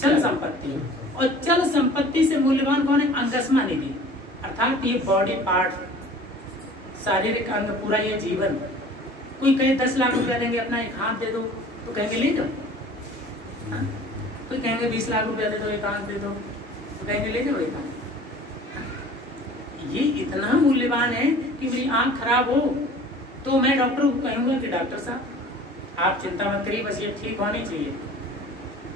चल संपत्ति। और चल संपत्ति से मूल्यवान कौन है? अंगस्मा निधि, अर्थात ये बॉडी पार्ट, शारीरिक अंग, पूरा ये जीवन। कोई कहे 10 लाख रुपया देंगे, अपना एक हाथ दे दो, तो कहेंगे ले जाओ। कोई कहेंगे 20 लाख रुपया दे दो, एक हाथ दे दो, तो कहेंगे ले जाओ एक हाथ। ये इतना मूल्यवान है कि मेरी आंख खराब हो तो मैं डॉक्टर को कहूंगा कि डॉक्टर साहब आप चिंता मत करिए, बस ये ठीक होनी चाहिए।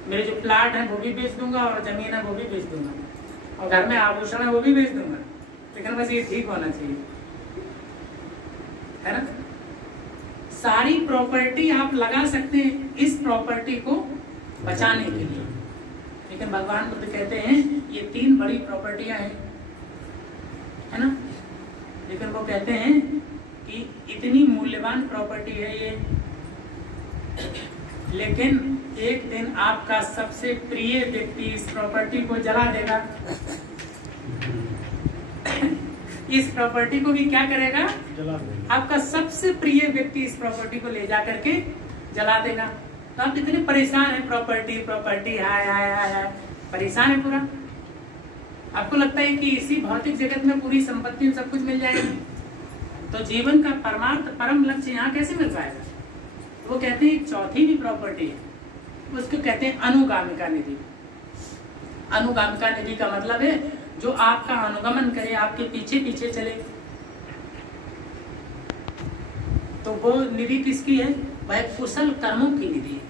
मेरे जो प्लाट है वो भी बेच दूंगा और जमीन है वो भी बेच दूंगा और घर में आभूषण है वो भी बेच दूंगा, लेकिन बस ये ठीक होना चाहिए, है ना। सारी प्रॉपर्टी आप लगा सकते हैं इस प्रॉपर्टी को बचाने के लिए, लेकिन भगवान बुद्ध कहते हैं ये 3 बड़ी प्रॉपर्टियां हैं, है ना। लेकिन वो कहते हैं कि इतनी मूल्यवान प्रॉपर्टी है ये, लेकिन एक दिन आपका सबसे प्रिय व्यक्ति इस प्रॉपर्टी को जला देगा। इस प्रॉपर्टी को भी क्या करेगा? जला देगा। आपका सबसे प्रिय व्यक्ति इस प्रॉपर्टी को ले जा करके जला देगा। तो आप इतने परेशान हैं, प्रॉपर्टी प्रॉपर्टी, हाय हाय हाय हाय, परेशान है पूरा। आपको लगता है कि इसी भौतिक जगत में पूरी संपत्ति सब कुछ मिल जाएगी, तो जीवन का परमार्थ परम लक्ष्य यहाँ कैसे मिल पाएगा? वो कहते हैं चौथी भी प्रॉपर्टी है, उसको कहते हैं अनुगामिका निधि। अनुगामिका निधि का मतलब है जो आपका अनुगमन करे, आपके पीछे पीछे चले। तो वो निधि किसकी है? वह कुशल कर्मों की निधि है,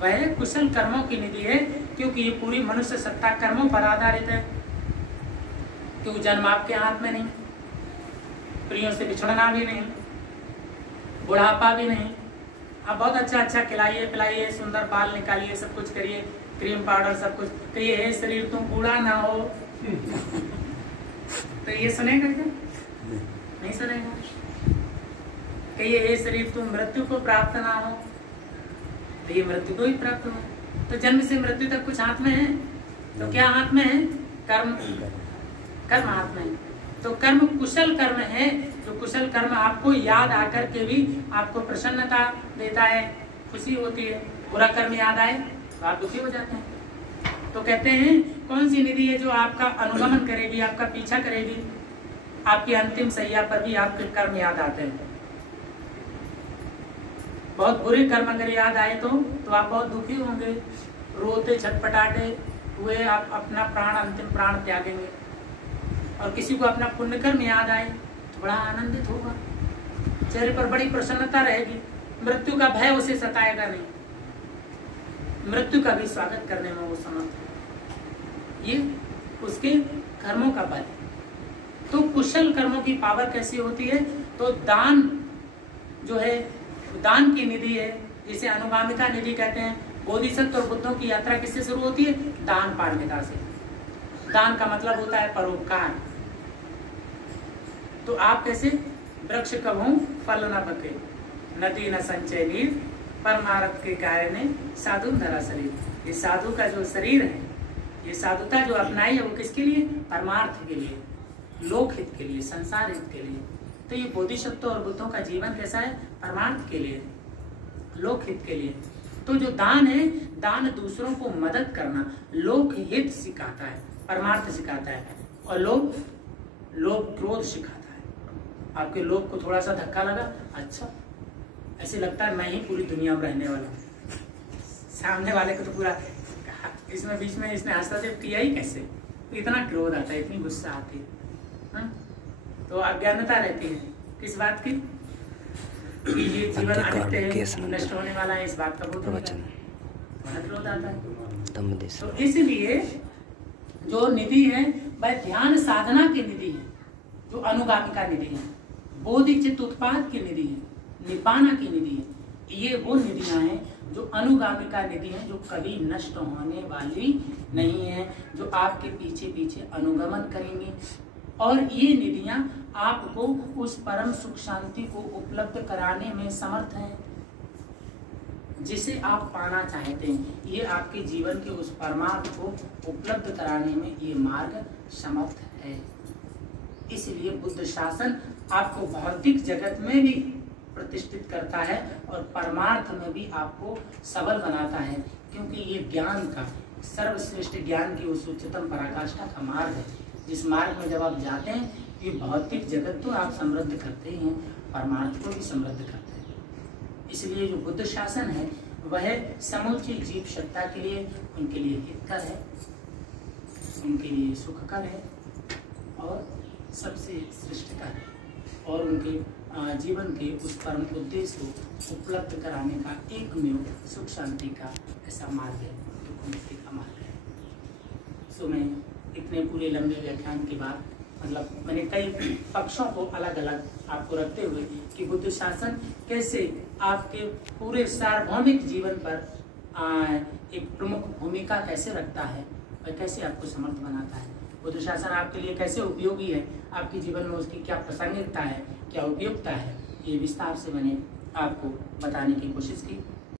वह कुशल कर्मों की निधि है, क्योंकि ये पूरी मनुष्य सत्ता कर्मों पर आधारित है। क्योंकि जन्म आपके हाथ में नहीं, प्रियों से बिछड़ना भी नहीं, बुढ़ापा भी नहीं। आप बहुत अच्छा अच्छा खिलाइए पिलाइए, सुंदर बाल निकालिए, सब कुछ करिए, क्रीम पाउडर सब कुछ करिए, हे शरीर तुम बूढ़ा ना हो। तो ये सुनेगा क्या? नहीं सुनेगा। कहिए हे शरीर तुम मृत्यु को प्राप्त ना हो, तो ये मृत्यु को ही प्राप्त हो। तो जन्म से मृत्यु तक कुछ हाथ में है, तो क्या हाथ में है? कर्म, कर्म हाथ में है। तो कर्म कुशल कर्म है, जो कुशल कर्म आपको याद आकर के भी आपको प्रसन्नता देता है, खुशी होती है। बुरा कर्म याद आए तो आप दुखी हो जाते हैं। तो कहते हैं कौन सी निधि है जो आपका अनुगमन करेगी, आपका पीछा करेगी, आपकी अंतिम सैया पर भी आपके कर्म याद आते हैं। बहुत बुरे कर्म अगर याद आए तो आप बहुत दुखी होंगे, रोते छटपटाटे हुए आप अपना प्राण, अंतिम प्राण त्यागेंगे। और किसी को अपना पुण्य कर्म याद आए तो बड़ा आनंदित होगा, चेहरे पर बड़ी प्रसन्नता रहेगी, मृत्यु का भय उसे सताएगा नहीं, मृत्यु का भी स्वागत करने में वो समर्थ है। ये उसके कर्मों का बल। तो कुशल कर्मों की पावर कैसी होती है? तो दान जो है, दान की निधि है, जिसे अनुगामिका निधि कहते हैं। बोधिसत्व और बुद्धों की यात्रा किससे शुरू होती है? दान पारमिता से। दान का मतलब होता है परोपकार। तो आप कैसे? वृक्ष कभू फल न पके, नदी न संचय नीर, परमार्थ के कारण साधु धरा शरीर। ये साधु का जो शरीर है, ये साधुता जो अपनाई है, वो किसके लिए? परमार्थ के लिए, लोकहित के लिए, संसार हित के लिए। तो ये बोधिसत्व और बुद्धों का जीवन कैसा है? परमार्थ के लिए, लोकहित के लिए। तो जो दान है, दान दूसरों को मदद करना, लोकहित सिखाता है, परमार्थ सिखाता है। और लोभ क्रोध सिखाता है। आपके लोभ को थोड़ा सा धक्का लगा, अच्छा ऐसे लगता है मैं ही पूरी दुनिया में रहने वाला हूँ। सामने वाले को तो पूरा इसमें बीच में इसने हस्तक्षेप किया ही कैसे? इतना क्रोध आता है, इतनी गुस्सा आती है। तो अज्ञानता रहती है किस बात की? कि ये जीवन अनित्य है, नष्ट होने वाला है, इस बात का बहुत क्रोध आता है। तो इसलिए जो निधि है वह ध्यान साधना की निधि है, जो अनुगामिका निधि है, बोधिचित्त उत्पाद की निधि है, निपाना की निधि है। ये वो निधियां हैं जो अनुगामिका निधि है, जो कभी नष्ट होने वाली नहीं है, जो आपके पीछे पीछे अनुगमन करेंगी। और ये निधियां आपको उस परम सुख शांति को उपलब्ध कराने में समर्थ हैं जिसे आप पाना चाहते हैं। ये आपके जीवन के उस परमार्थ को उपलब्ध कराने में ये मार्ग समर्थ है। इसलिए बुद्ध शासन आपको भौतिक जगत में भी प्रतिष्ठित करता है और परमार्थ में भी आपको सबल बनाता है, क्योंकि ये ज्ञान का सर्वश्रेष्ठ ज्ञान की उस उच्चतम पराकाष्ठा का मार्ग है, जिस मार्ग में जब आप जाते हैं ये भौतिक जगत तो आप समृद्ध करते ही हैं, परमार्थ को भी समृद्ध करते हैं। इसलिए जो बुद्ध शासन है वह समूची जीव सत्ता के लिए, उनके लिए हितकर है, उनके लिए सुखकर है और सबसे श्रेष्ठकर है, और उनके जीवन के उस परम उद्देश्य को उपलब्ध कराने का एकमेव सुख शांति का ऐसा मार्ग है, दुख मुक्ति का मार्ग है। सो मैं इतने पूरे लंबे व्याख्यान के बाद मतलब मैंने कई पक्षों को अलग अलग आपको रखते हुए कि बुद्ध शासन कैसे आपके पूरे सार्वभौमिक जीवन पर एक प्रमुख भूमिका कैसे रखता है और कैसे आपको समर्थ बनाता है, बुद्ध शासन आपके लिए कैसे उपयोगी है, आपके जीवन में उसकी क्या प्रासंगिकता है, क्या उपयोगिता है, ये विस्तार से मैंने आपको बताने की कोशिश की।